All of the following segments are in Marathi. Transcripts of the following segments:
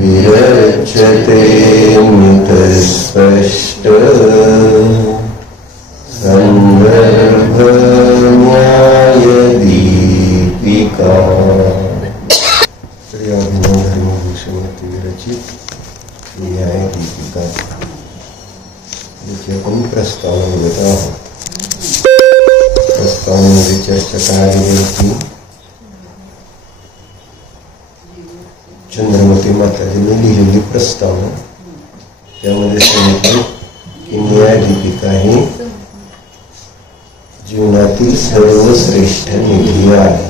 विरचते मितस्पष्ट संदर्भ न्याय दीपिका। श्री अभिनव धर्मभूषणमूर्ती विरचित न्याय दीपिका याची आपण प्रस्तावना बघत आहोत। प्रस्तावनेमध्ये चर्चा करायची होती चंद्रमती माताजींनी लिहिलेली प्रस्तावना। त्यामध्ये सांगितले की न्याय दीपिका ही जीवनातील सर्वश्रेष्ठ निधी आहे।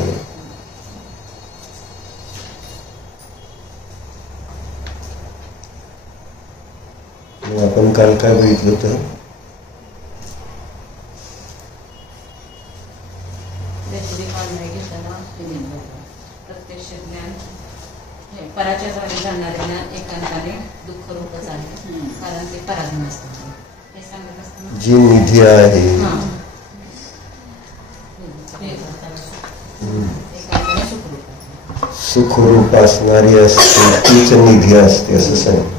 आपण काल काय बघितलं तर पराच्या जागी जाणाऱ्यांना एकांताने दुःख रूपच आहे, कारण ते पराधीन असतात हे सांगत असताना जी निधी आहे सुखरूप असणारी असते तीच निधी असते असं सांगितलं।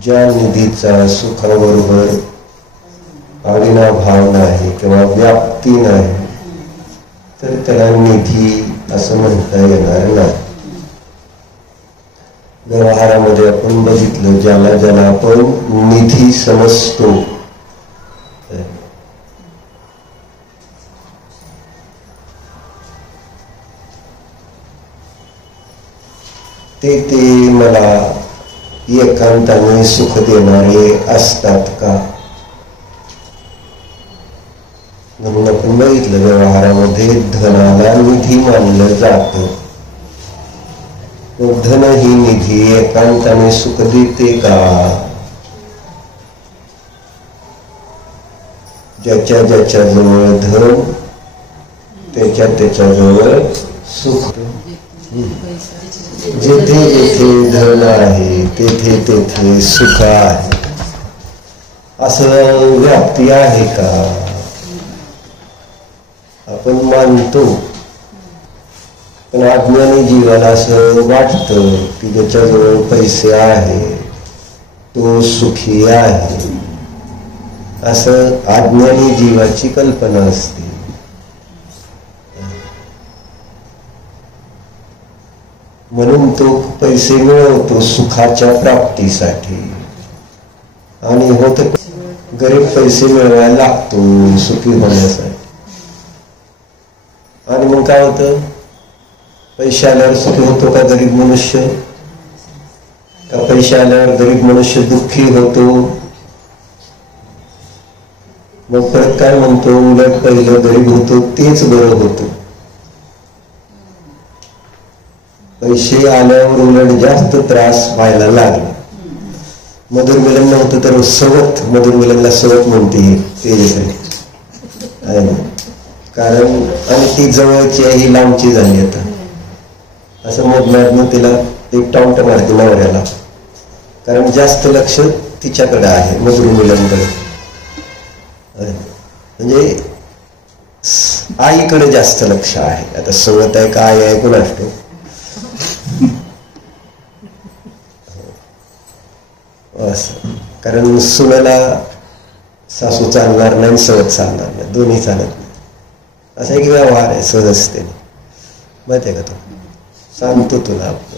ज्या निधीचा सुखाबरोबर अविनाभाव नाही किंवा व्याप्ती नाही तर त्याला निधी असं म्हणता येणार नाही। व्यवहारामध्ये आपण बघितलं ज्याला ज्याला आपण निधी समजतो ते मला एकांताने सुख देणारे असतात का म्हणून आपण बघितलं व्यवहारामध्ये धनाला निधी मानलं जातं। धन ही निधी एकांताने सुख देते का? ज्याच्या ज्याच्या जवळ धन त्याच्या त्याच्याजवळ सुख। जेथे जेथे धन आहे तेथे तेथे सुख आहे असं व्याप्ती आहे का? आपण मानतो, पण अज्ञानी जीवाला असं वाटतं की ज्याच्याजवळ पैसे आहे तो सुखी आहे असं अज्ञानी जीवाची कल्पना असते। म्हणून तो पैसे मिळवतो सुखाच्या प्राप्तीसाठी आणि होत गरीब पैसे मिळवायला लागतो सुखी होण्यासाठी। आणि मग काय होतं, पैसे आल्यावर सुखी होतो का गरीब मनुष्य? का पैसे आल्यावर गरीब मनुष्य दुःखी होतो? मग परत काय म्हणतो, उलट पहिलं गरीब होतो तेच बरं होतं। पैसे आल्यावर उलट जास्त त्रास व्हायला लागला। मधुर मिलन नव्हतं तर सवत, मधुर मिलनला सवत म्हणते ते आहे ना, कारण आणि ती जवळची आहे ही लांबची झाली आता असं मधनं तिला एक टाउंट मारते नवऱ्याला, कारण जास्त लक्ष तिच्याकडे आहे मधुर मिलनकडे। म्हणजे आईकडे जास्त लक्ष आहे। आता सवत आहे का आई आहे कोणास ठाऊक, असं कारण सुनेला सासू चालणार नाही सवत चालणार नाही, दोन्ही चालत नाही असा एक व्यवहार आहे सहजतेने। माहिती आहे का? तो सांगतो तुला आपलं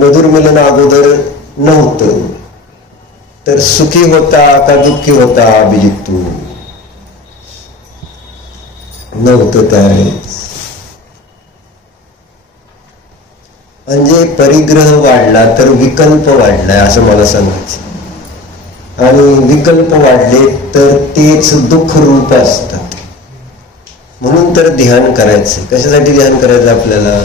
मधुर मिलन अगोदर नव्हतं तर सुखी होता का दुःखी होता अभिजित? तू नव्हतं त्यावेळेस। म्हणजे परिग्रह वाढला तर विकल्प वाढलाय असं मला सांगायचं, आणि विकल्प वाढले तर तेच दुःख रूप असतात। म्हणून तर ध्यान करायचं। कशासाठी ध्यान करायचं आपल्याला?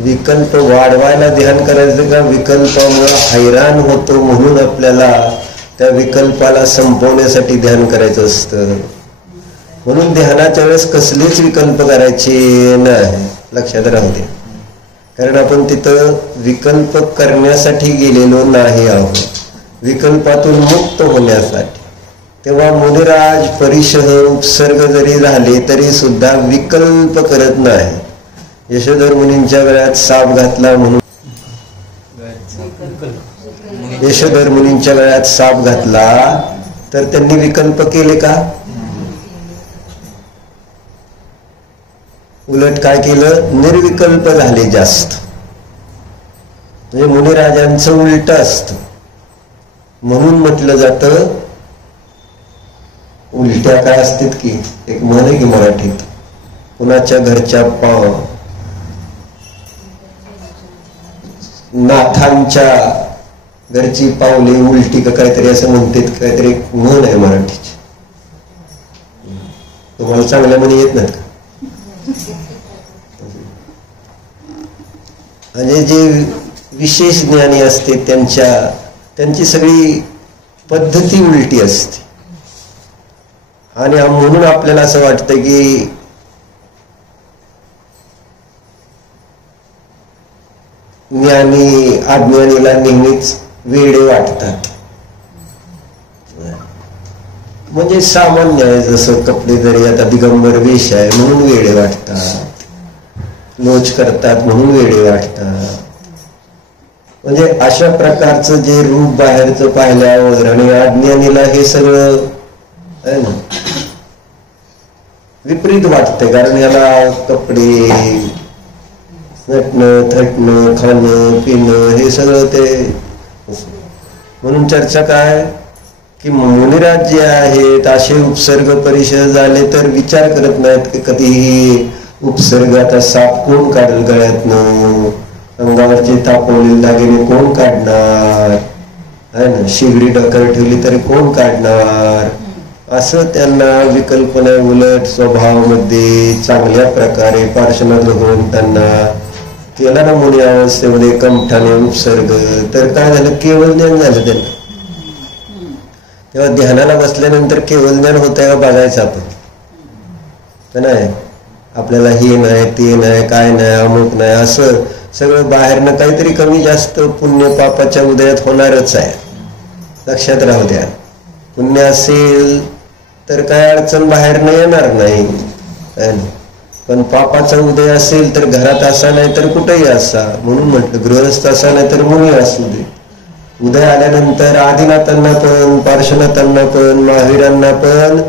विकल्प वाढवायला ध्यान करायचं का विकल्पामुळे हैराण होतो म्हणून आपल्याला त्या विकल्पाला संपवण्यासाठी ध्यान करायचं असतं. म्हणून ध्यानाच्या वेळेस कसलेच विकल्प करायचे नाही, लक्षात राहू द्या. कारण आपण तिथं विकल्प करण्यासाठी गेलेलो नाही आहोत, विकल्पातून मुक्त होण्यासाठी. तेव्हा मुनिराज परिशह उपसर्ग जरी झाले तरी सुद्धा विकल्प करत नाही. यशोधर मुनींच्या गळ्यात साप घातला म्हणून, यशोधर मुनींच्या गळ्यात साप घातला तर त्यांनी विकल्प केले का? उलट काय केलं, निर्विकल्प झाले जास्त. म्हणजे मुनिराजांचं उलट असतं. म्हणून म्हटलं जातं, उलट्या काय असतात की, एक म्हण आहे की मराठीत, कुणाच्या घरच्या नाथांच्या घरची पावले उलटी का काहीतरी असं म्हणतात, काहीतरी एक म्हण आहे मराठीची. तुम्हाला चांगल्या म्हणी येत नाहीत का? म्हणजे जे विशेष ज्ञानी असते त्यांची सगळी पद्धती उलटी असते. आणि म्हणून आपल्याला असं वाटतं की ज्ञानी अज्ञानीला नेहमीच वेडे वाटतात. म्हणजे सामान्य आहे, जसं कपडे जरी आता दिगंबर वेश आहे म्हणून वेडे वाटतात, लोच करतात म्हणून वेडे वाटतात. म्हणजे अशा प्रकारचं जे रूप बाहेरचं पाहिल्यावर आणि अज्ञानीला हे सगळं आहे ना विपरीत वाटतंय. कारण याला कपडे, नटणं थटणं, खाणं पिणं हे सगळं ते. म्हणून चर्चा काय की मुनिराज जे आहेत असे उपसर्ग परिशय झाले तर विचार करत नाहीत की कधीही उपसर्ग. आता साप कोण काढेल गळ्यातनं, अंगावरचे तापवलेले दागिने कोण काढणार आहे ना, शिगडी डोक्यावर ठेवली तरी कोण काढणार, असं त्यांना विकल्प नाही. उलट स्वभावामध्ये चांगल्या प्रकारे पार्श्वनाथ होऊन त्यांना केला ना मुनी अवस्थेमध्ये कंठाने उपसर्ग, तर काय झालं, केवळ ज्ञान झालं त्यांना. तेव्हा ध्यानाला बसल्यानंतर केवळ ज्ञान होत आहे का बघायचं आपण, तर नाही आपल्याला हे नाही ते नाही काय नाही अमुक नाही असं सगळं बाहेरनं काहीतरी कमी जास्त पुण्य पापाच्या उदयात होणारच आहे, लक्षात राहू द्या. पुण्य असेल तर काय अडचण बाहेरनं येणार नाही, पण पापाचा उदय असेल तर घरात असा नाही तर कुठेही असा. म्हणून म्हटलं गृहस्थ असा नाही तर मुनी असू दे, उदय आल्यानंतर आदिनाथांना पण पार्श्वनाथांना पण महावीरांना पण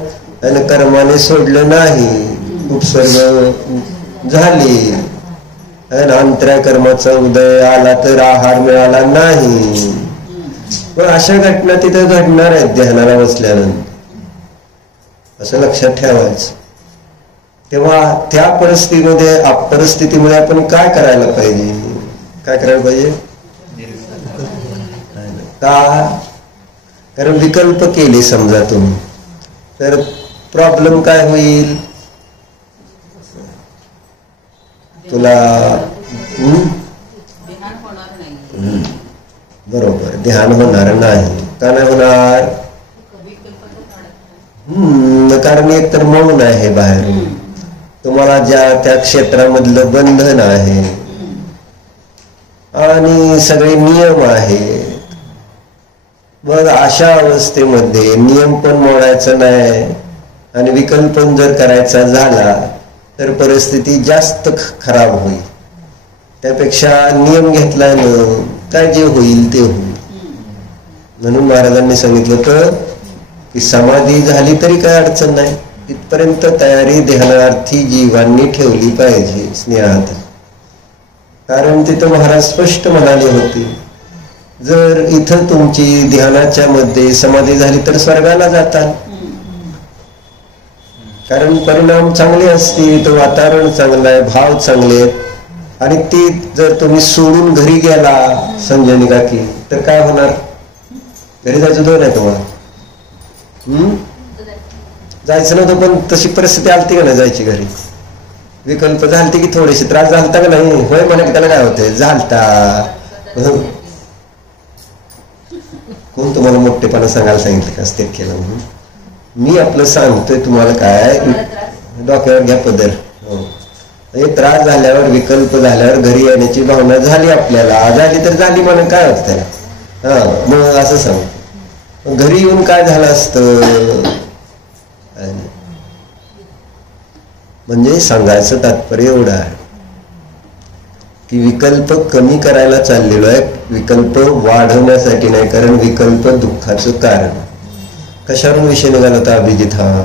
आणि कर्माने सोडलं नाही, उपसर्ग झाली. अंतराय कर्माचा उदय आला तर आहार मिळाला नाही. पण अशा घटना तिथे घडणार आहेत ध्यानाला बसल्यानंतर, असं लक्षात ठेवायचं. तेव्हा त्या परिस्थितीमध्ये आपण काय करायला पाहिजे, काय करायला पाहिजे का, कारण विकल्प केले समजा तुम्ही तर प्रॉब्लेम काय होईल, तुला बरोबर ध्यान होणार नाही. का नाही होणार, कारण एक तर मौन आहे बाहेर, तुम्हाला त्या क्षेत्रामधलं बंधन आहे आणि सगळे नियम आहेत. मग अशा अवस्थेमध्ये नियम पण मोडायचं नाही आणि विकल्प जर करायचा झाला तर परिस्थिती जास्त खराब होईल. त्यापेक्षा नियम घेतल्यानं काय जे होईल ते होईल. म्हणून महाराजांनी सांगितलं होतं की समाधी झाली तरी काय अडचण नाही, इथपर्यंत तयारी ध्यानार्थी जीवांनी ठेवली पाहिजे स्नेहात. कारण तिथं महाराज स्पष्ट म्हणाले होते, जर इथं तुमची ध्यानाच्या मध्ये समाधी झाली तर स्वर्गाला जाताल. कारण परिणाम चांगले असतील, तर वातावरण चांगलं आहे, भाव चांगले आहेत. आणि ते जर तुम्ही सोडून घरी गेला संजनी काकी तर काय होणार, घरी जायचं दोन आहे तुम्हाला. जायचं नव्हतं पण तशी परिस्थिती आलती का नाही जायची घरी, विकल्प झालते की थोडेसे त्रास झालता का नाही, होय म्हणा की त्याला काय होतंय झालता. कोण म्हणून तुम्हाला मोठेपणा सांगायला सांगितलं का स्थिर केलं म्हणून. मी आपलं सांगतोय तुम्हाला काय, डोक्यावर घ्या पदर. हे त्रास झाल्यावर, विकल्प झाल्यावर घरी येण्याची भावना झाली आपल्याला, झाली तर झाली म्हणून काय होतं त्याला. मग असं सांग, घरी येऊन काय झालं असतं. म्हणजे सांगायचं तात्पर्य एवढं आहे की विकल्प कमी करायला चाललेलो आहे, विकल्प वाढवण्यासाठी नाही. कारण विकल्प दुःखाचं कारण. कशावरून विषय निघाला होता अभिजित हा.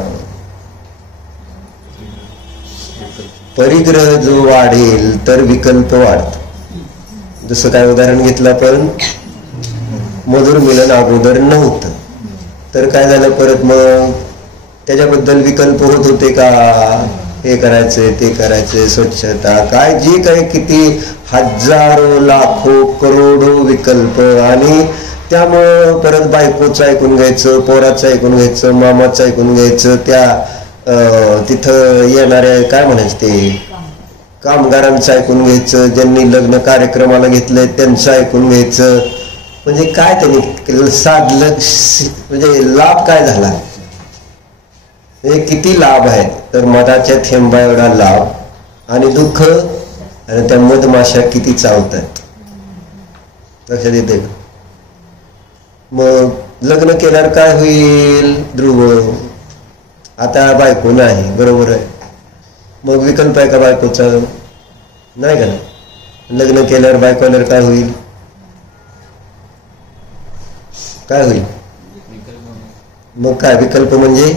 परिग्रह जो वाढेल तर विकल्प वाढत. जसं काय उदाहरण घेतलं आपण, मधुर मिलन अगोदर नव्हतं तर काय झालं, परत मग त्याच्याबद्दल विकल्प होत होते का, हे करायचंय ते करायचंय, स्वच्छता काय, जे काही किती हजारो लाखो करोडो विकल्प. आणि त्यामुळं परत बायकोचं ऐकून घ्यायचं, पोराचं ऐकून घ्यायचं, मामाचं ऐकून घ्यायचं, त्या तिथं येणाऱ्या काय म्हणायचं ते कामगारांचं ऐकून घ्यायचं, ज्यांनी लग्न कार्यक्रमाला घेतलंय त्यांचं ऐकून घ्यायचं. म्हणजे काय त्यांनी साधलं, म्हणजे लाभ काय झाला. हे किती लाभ आहेत तर मधाच्या थेंबा एवढा लाभ, आणि दुःख, आणि त्या मधमाशा किती चावतात. लक्षात येते का. मग लग्न केल्यावर काय होईल ध्रुव, आता बायको नाही, बरोबर आहे. मग विकल्प आहे का बायकोचा, नाही का. लग्न केल्यावर बायको आल्यावर काय होईल, काय होईल. मग काय विकल्प म्हणजे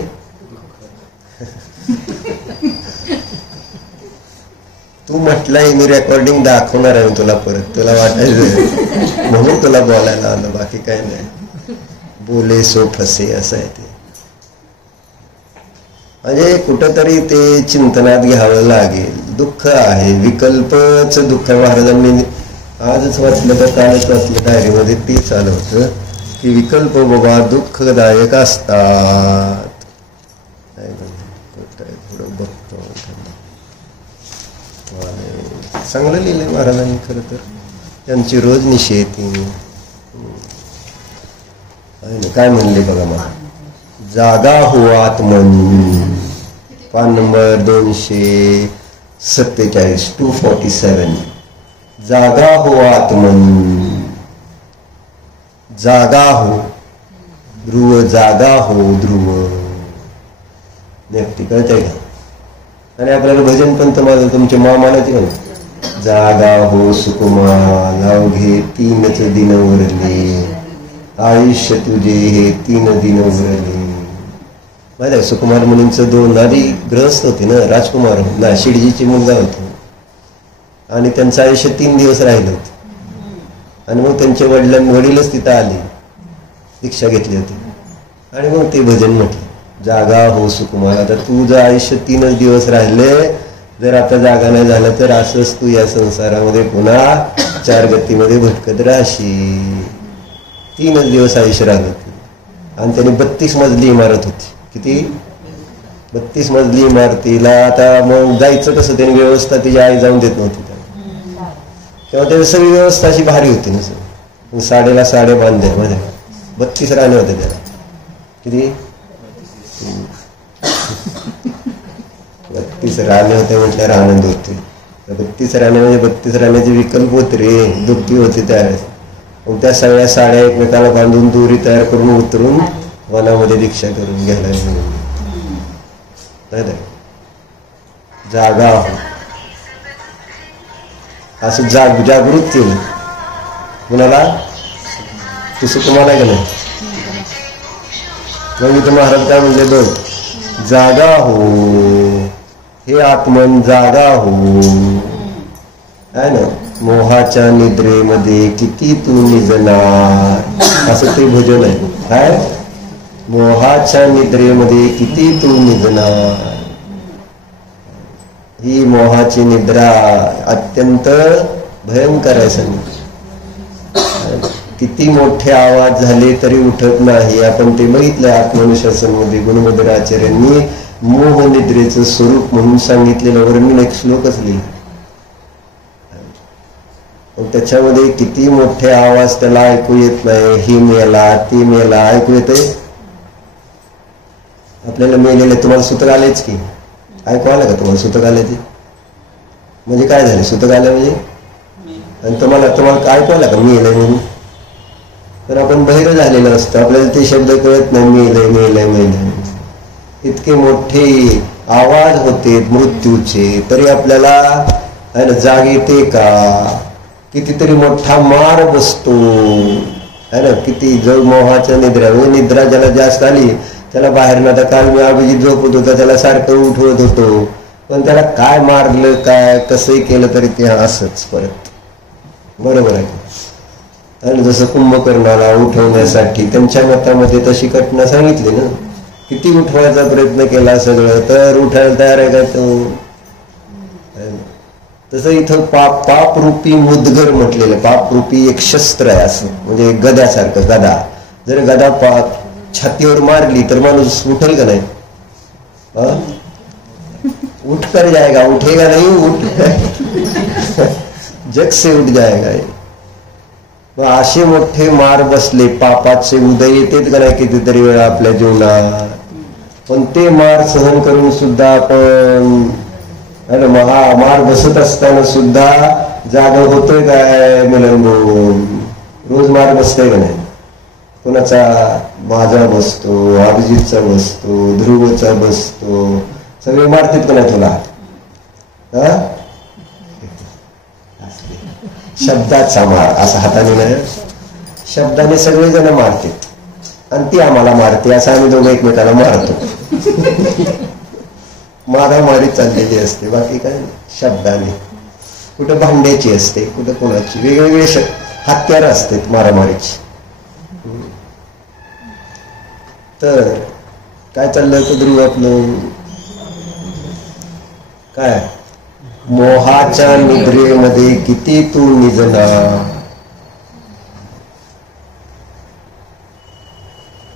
तू म्हटलंय मी रेकॉर्डिंग दाखवणार आहे तुला, परत तुला वाटायचं म्हणून तुला बोलायला आलं, बाकी काय नाही. बोले सो फसे असं आहे ते. म्हणजे कुठंतरी ते चिंतनात घ्यावं लागेल. दुःख आहे, विकल्पच दुःख. महाराजांनी आजच वाचलं का कालच वाचलं डायरीमध्ये तेच आलं होतं की विकल्प बाबा दुःखदायक असतात. थोडं बघतो, चांगलं लिहिलंय महाराजांनी. खरं तर त्यांची रोज निषेधी. काय म्हणले बघा मला, जागा हो आत्मन, पान नंबर 247, 247. जागा हो आत्मन, जागा हो ध्रुव, जागा हो ध्रुव. नक्की कळतंय का. आणि आपल्याला भजन पण तर तुमचे मामाला ते म्हणते, जागा हो सुकुमा, अवघे 3 दिन उरले, आयुष्य तुझे हे 3 दिन उरले. माहिती आहे, सुकुमार मुनींचं 2 आधी ग्रहस्थ होते ना, राजकुमार ना, शिडजीची मुलगा होतो, आणि त्यांचं आयुष्य 3 दिवस राहिलं होतं. आणि मग त्यांचे वडीलच तिथं आले, दीक्षा घेतली होती, आणि मग ते भजन म्हटलं, जागा हो सुकुमार. आता तुझं आयुष्य 3 दिवस राहिले, जर आता जागा नाही झालं तर असंच तू या संसारामध्ये पुन्हा 4 गतीमध्ये भटकत राहशील. 3 दिवस आयुष्य राहिलं. आणि त्याने 32 मजली इमारत होती. किती, 32 मजली इमारतीला. आता मग जायचं कसं, त्याने व्यवस्था तिची आई जाऊन देत नव्हती त्याला, तेव्हा त्याची सगळी व्यवस्था अशी भारी होती ना. मग साडेला साडे बांधले, म्हणजे 32 राणे होते त्याला. किती, 32 राणे होते म्हटल्यावर आनंद होते. 32 राणे म्हणजे 32 राण्याचे विकल्प होते रे, दुःखी होते त्यावेळेस. मग त्या सगळ्या साड्या एकमेकाला बांधून दोरी तयार करून उतरून वनामध्ये दीक्षा करून घ्यायला. जागा हो असं जागृत केलं कुणाला, तसं तुम्हाला का नाही. मग मी महाराज काय म्हणजे बघ, जागा हो हे आत्मन, जागा हो आहे ना. मोहाच्या निद्रेमध्ये किती तू निजणार, असं ते भजन आहे. काय, मोहाच्या निद्रेमध्ये किती तू निजणार. ही मोहाची निद्रा अत्यंत भयंकर आहे. किती मोठे आवाज झाले तरी उठत नाही. आपण ते बघितलं आत्मनुशासन मध्ये गुणवंतर आचार्यांनी मोह निद्रेचं स्वरूप म्हणून सांगितलेलं वर्णन एक श्लोकच लिहिला. त्याच्यामध्ये किती मोठे आवाज त्याला ऐकू येत नाही, ही मेला ती मेला ऐकू येते. आपल्याला मेलेले तुम्हाला सुतक आलेच की, ऐकू आलं का तुम्हाला सुतक आले ते? म्हणजे काय झाले सुतक आले म्हणजे? आणि तुम्हाला ऐकू आलं का मेलय म्हणून? तर आपण बहिर झालेलं असतं, आपल्याला ते शब्द कळत नाही, मेलय मेलय मेलय. इतके मोठे आवाज होते मृत्यूचे, तरी आपल्याला जाग येते का? कितीतरी मोठा मार बसतो है ना. किती जग मोहाच्या निद्रा, म्हणजे निद्रा ज्याला जास्त आली त्याला बाहेर ना. आता काल मी अभिजित झोपत होता, त्याला सारखं उठवत होतो, पण त्याला काय मारलं काय कसंही केलं तरी ते असंच परत. बरोबर आहे. आणि जसं कुंभकर्णाला उठवण्यासाठी त्यांच्या मतामध्ये तशी घटना सांगितली ना, किती उठवायचा प्रयत्न केला सगळं, तर उठायला तयार आहे का तो? तसं इथं पापरूपी मुदगर म्हटलेलं. पापरूपी एक शस्त्र आहे असं, म्हणजे गद्यासारखं. गदा जर गदा छातीवर मारली तर माणूस उठेल का नाही? उठ कर जाएगा, उठेगा नहीं, उठ जग से उठ जाएगा. असे मोठे मार बसले, पापाचे उदय येतेच का नाही कितीतरी वेळा आपल्या जीवनात. पण ते मार सहन करून सुद्धा आपण मार बसत असताना सुद्धा जागा होतोय काय मुलांनो? रोज मार बसतोय का नाही? कोणाचा? माझा बसतो, अभिजितचा बसतो, ध्रुवचा बसतो, सगळे मारतात का नाही तुला? शब्दाचा मार असा हाताने नाही, शब्दाने सगळेजण मारतात आणि ती आम्हाला मारते, असं आम्ही दोघं एकमेकाला मारतो. मारामारी चाललेली असते, बाकी काय नाही. शब्दाने कुठं भांड्याची असते, कुठं कोणाची, वेगवेगळे हत्यार असतात मारामारीची. तर काय चाललंय तो ध्रुव आपलं? काय मोहाच्या निद्रेमध्ये किती तू निजना.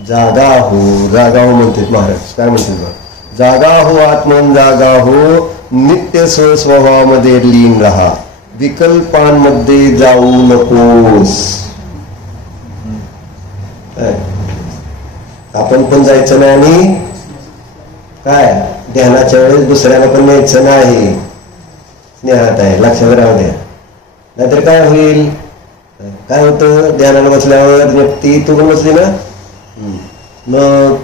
जागा हो, जागा हो म्हणतात महाराज. काय म्हणतात? जागा हो आत्मन, जागा हो, नित्य स्वभावामध्ये लीन राहा, विकल्पांमध्ये जाऊ नकोस. आपण पण जायचं नाही आणि काय ध्यानाच्या वेळेस दुसऱ्याला पण न्यायचं नाही. स्नेहात आहे, लक्षात राहू द्या. नाहीतर काय होईल? काय होतं ध्यानाला बसल्यावर? व्यक्ती तू पण बसली ना, मग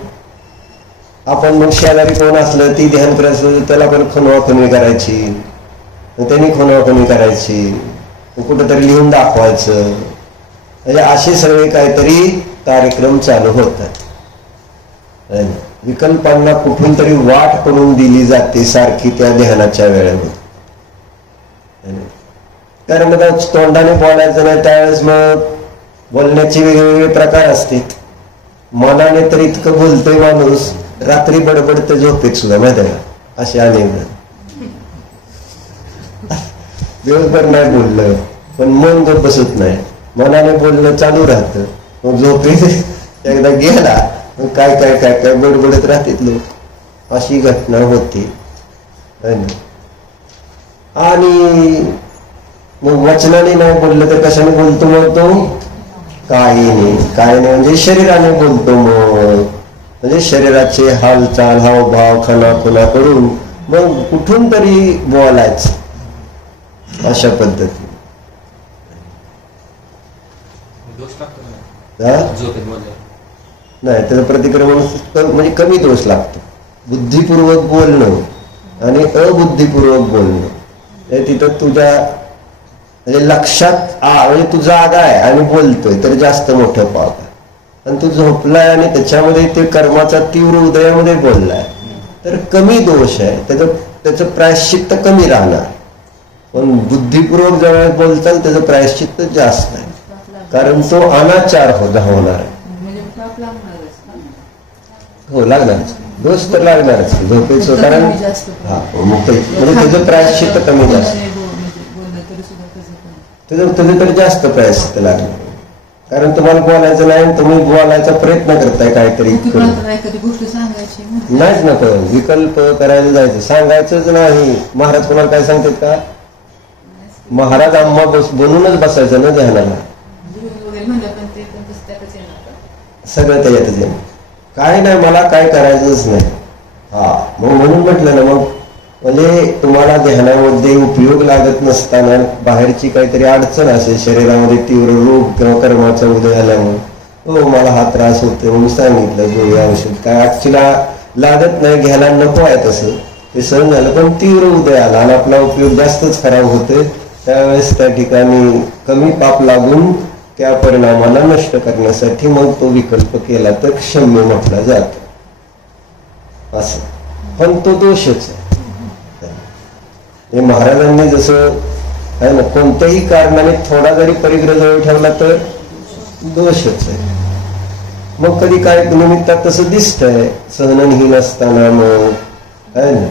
आपण मग शेजारी कोण असलं ती ध्यान करायचं, त्याला पण खणवा कमी करायची, त्यांनी खणवा कमी करायची, कुठंतरी लिहून दाखवायचं. म्हणजे असे सगळे काहीतरी कार्यक्रम चालू होतात. विकल्पांना कुठून तरी वाट करून दिली जाते सारखी त्या ध्यानाच्या वेळेमध्ये. कारण मग तोंडाने बोलायचं नाही, त्यावेळेस मग बोलण्याचे वेगवेगळे प्रकार असतात. मनाने तर इतकं बोलतोय माणूस, रात्री बडबडत झोपेत सुद्धा, माहिती आहे का? असे अनेक दिवसभर नाही बोललं पण मन गप बसत नाही, मनाने बोलणं चालू राहतं, मग झोपेत एकदा गेला मग काय काय काय काय बडबडत राहतात लोक. अशी घटना होती. आणि मग वचनाने नाही बोललं तर कशाने बोलतो? मग तो काही नाही, काय नाही म्हणजे शरीराने बोलतो. मग म्हणजे शरीराचे हालचाल, हावभाव, खणाखुणा करून मग कुठून तरी बोलायचं अशा पद्धती. नाही, त्याचं प्रतिक्रमण म्हणजे कमी दोष लागतो. बुद्धिपूर्वक बोलणं आणि अबुद्धिपूर्वक बोलणं तिथं तुझ्या म्हणजे लक्षात म्हणजे तू जागा आहे आणि बोलतोय तर जास्त मोठं पाप आहे. आणि तू झोपलाय आणि त्याच्यामध्ये ते कर्माचा तीव्र उदयामध्ये बोललाय तर कमी दोष आहे, त्याचं प्रायश्चित्त कमी राहणार. पण बुद्धिपूर्वक ज्यावेळेस बोलताल त्याचं प्रायश्चित्त जास्त आहे, कारण तो अनाचार होणार आहे. हो, लागणार दोष तर लागणारच झोपेचं, कारण हा म्हणजे त्याचं प्रायश्चित्त कमी जास्त, त्याचं तर जास्त प्रायश्चित्त लागणार. कारण तुम्हाला बोलायचं नाही, तुम्ही बोलायचा प्रयत्न करताय काहीतरी, नाहीच नको विकल्प करायला जायचं, सांगायचंच नाही. महाराज कोणाला काय सांगतात का? महाराज आम्हा बनूनच बसायचं ना ध्यानाला, सगळं त्याच्यातच आहे. काय नाही मला काय करायचंच नाही. हा मग म्हणून म्हटलं ना, मग म्हणजे तुम्हाला ध्यानामध्ये उपयोग लागत नसताना बाहेरची काहीतरी अडचण असेल, शरीरामध्ये तीव्र रोग किंवा कर्माचा उदय आल्यामुळे, हो मला हा त्रास होतो म्हणून सांगितलं गोळी औषध काय ऍक्च्युअली लागत नाही, घ्यायला नको आहे तसं, ते सहन झालं. पण तीव्र उदय आला आणि आपला उपयोग जास्तच खराब होतोय, त्यावेळेस त्या ठिकाणी कमी पाप लागून त्या परिणामाला नष्ट करण्यासाठी मग तो विकल्प केला तर क्षम्य म्हटला जातो असं. पण तो दोषच आहे. हे महाराजांनी जसं आहे ना, कोणत्याही कारणाने थोडा जरी परिग्रह जवळ ठेवला तर दोषच आहे. मग कधी काय निमित्तात तसं दिसतंय, सहनहीन असताना मग आहे ना,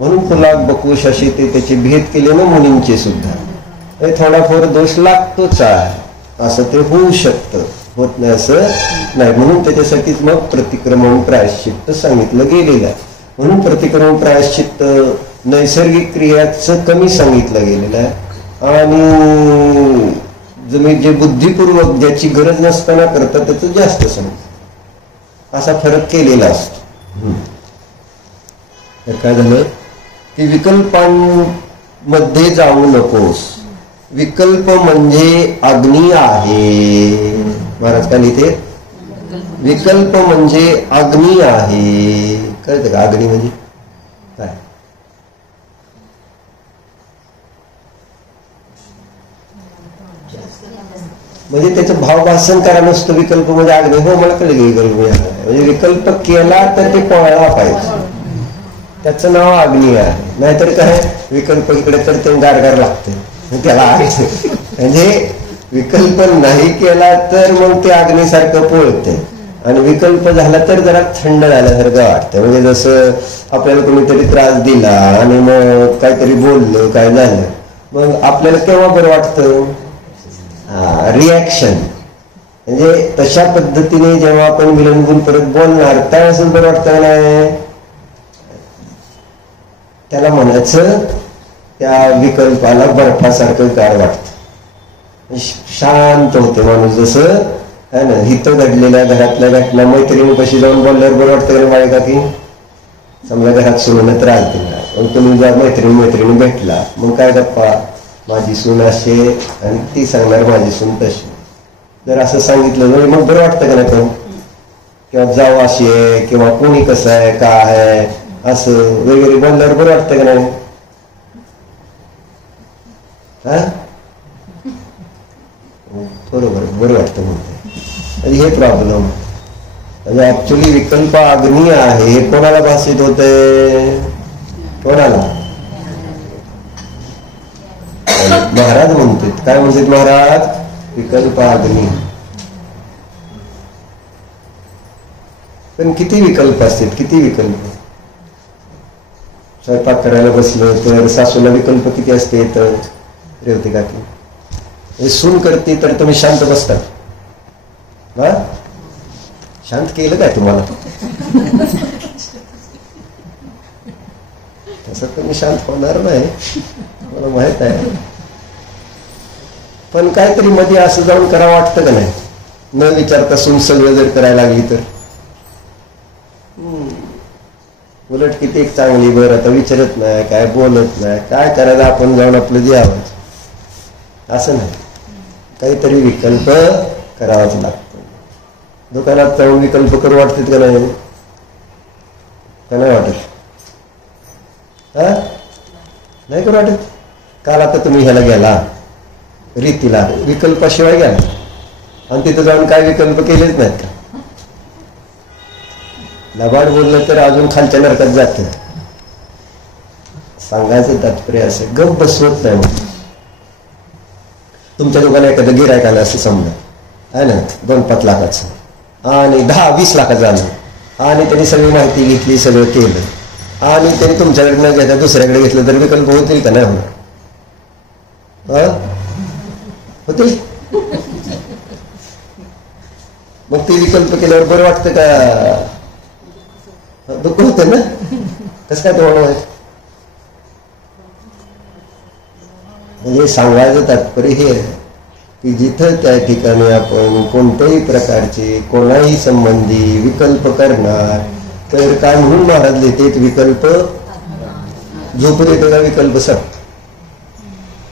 म्हणून फुलाक बकुश अशी ते त्याचे भेद केले ना मुनींचे सुद्धा. हे थोडाफार दोष लागतोच आहे, असं ते होऊ शकतं, होत नाही असं नाही. म्हणून त्याच्यासाठीच मग प्रतिक्रमण प्रायश्चित्त सांगितलं गेलेलं आहे. म्हणून प्रतिक्रमण प्रायश्चित्त नैसर्गिक क्रियाचं कमी सांगितलं गेलेलं आहे, आणि जे बुद्धिपूर्वक ज्याची गरज नसताना करतात त्याचं जास्त सांगितलं, असा फरक केलेला असतो. तर काय झालं की विकल्पांमध्ये जाऊ नकोस. विकल्प म्हणजे अग्नी आहे. महाराज काय लिहिते, विकल्प म्हणजे अग्नी आहे. कळतं का अग्नी म्हणजे काय? म्हणजे त्याचं भावभाषण करा नसतं. विकल्प म्हणजे अग्नी, हो मला कळलं विकल्प म्हणजे विकल्प केला तर ते पळला पाहिजे, त्याचं नाव अग्नी आहे. नाहीतर काय विकल्प इकडे तर ते गारगार लागते, त्याला म्हणजे विकल्प नाही केला तर मग ते अग्नीसारखं पोळते, आणि विकल्प झाला तर जरा थंड झाल्यासारखं वाटतं. म्हणजे जसं आपल्याला कोणीतरी त्रास दिला आणि मग काहीतरी बोललं, काय झालं, मग आपल्याला केव्हा बरं वाटतं? रिॲक्शन. म्हणजे तशा पद्धतीने जेव्हा आपण विलंबून परत बोलणार त्यावेळेस बरं वाटतं नाही, त्याला म्हणायचं त्या विकल्पाला बर्फासारखं गार वाटतं, शांत होते माणूस. जसं है ना, हिथं घडलेल्या घरातल्या घटना मैत्रिणी कशी जाऊन बोलल्यावर बरं वाटतं का का की समजा घरात सुरूनच राहते ना, पण तुम्ही जर मैत्रिणी भेटला, मग काय गप्पा, माझी सून अशी आणि ती सांगणार माझी सून तशी. जर असं सांगितलं मग बरं वाटतं का नाही? पण किंवा जाऊ अशी आहे किंवा कोणी कसं आहे काय आहे असं वगैरे बोलल्यावर बरं वाटतं का नाही? बरोबर बरं वाटतं म्हणते. हे प्रॉब्लेम म्हणजे ऍक्च्युली विकल्प अग्नी आहे. हे कोणाला भाषित होते? कोणाला? महाराज म्हणतात. काय म्हणतात महाराज? विकल्प अग्नी. पण किती विकल्प असतात, किती विकल्प. स्वयंपाक करायला बसलं तर सासूला विकल्प किती असते तर रेवते का की हे सून करते तर तुम्ही शांत बसतात. हा शांत केलं काय तुम्हाला? तसं तुम्ही शांत होणार नाही, मला माहित आहे. पण काहीतरी मध्ये असं जाऊन करावं वाटतं का नाही? न विचारता सून सगळं जर करायला लागली तर उलट किती एक चांगली, बरं आता विचारत नाही, काय बोलत नाही, काय करायला आपण जाऊन आपलं द्यावं असं नाही. काहीतरी विकल्प करावाच लागतो. दुकानात जाऊन विकल्प करू वाटतात का नाही? का नाही वाटत? नाही करू वाटत. काल आता तुम्ही ह्याला गेला रीतीला, विकल्पाशिवाय गेला आणि तिथं जाऊन काय विकल्प केलेच नाहीत का? लबाड बोललं तर अजून खालच्या नरकात जात. सांगायचं तात्पर्य असं गप बसवत नाही. मग तुमच्या दुकानात एखादं गिरायक आलं असं समजा आहे ना, 2-5 लाखाचं आणि 10-20 लाखाचं आलं आणि त्यांनी सगळी माहिती घेतली, सगळं केलं आणि त्यांनी तुमच्याकडे न घेता दुसऱ्याकडे घेतलं तर विकल्प होतील का? नाही होणार. होतील. मग ते विकल्प केल्यावर बरं वाटतं का? दुःख होतं ना. कसं काय तुम्हाला म्हणजे सांगायचं तात्पर्य हे आहे की जिथं त्या ठिकाणी आपण कोणत्याही प्रकारचे कोणाही संबंधी विकल्प करणार तर काय म्हणून महाराज लिहितेत, विकल्प झोप येतो का विकल्प सक्त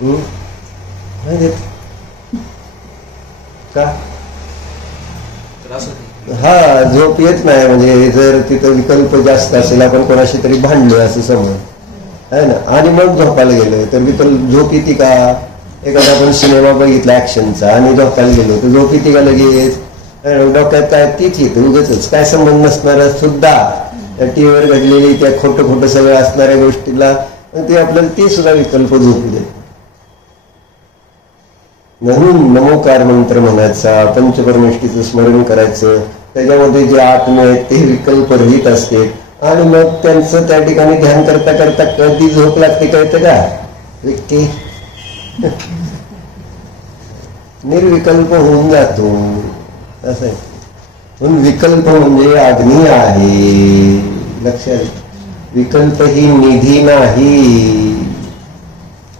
नाही देत का? हा झोप येत नाही. म्हणजे जर तिथं विकल्प जास्त असेल, आपण कोणाशी तरी भांडलो असं समज आहे ना, आणि मग झोपायला गेलो तर विकल्प झोप येते का? एखादा आपण सिनेमा बघितला ऍक्शनचा आणि झोपायला गेलो तर झोप येते का लगेच? डोक्यात काय तीच येते उगाच काय संबंध नसणारा सुद्धा टीव्हीवर घडलेली त्या खोटं खोटं सगळं असणाऱ्या गोष्टीला ते आपल्याला ते सुद्धा विकल्प झोपू देत. म्हणून नमोकार मंत्र म्हणायचा, पंचपरमेष्ठीचं स्मरण करायचं, त्याच्यामध्ये जे आत्मा आहेत ते विकल्प रहित असते आणि मग त्यांचं त्या ठिकाणी ध्यान करता करता कधी झोप लागते कळतं का? व्यक्ती निर्विकल्प होऊन जातो असं आहे. म्हणून विकल्प म्हणजे अग्नी आहे, लक्षात. विकल्प ही निधी नाही.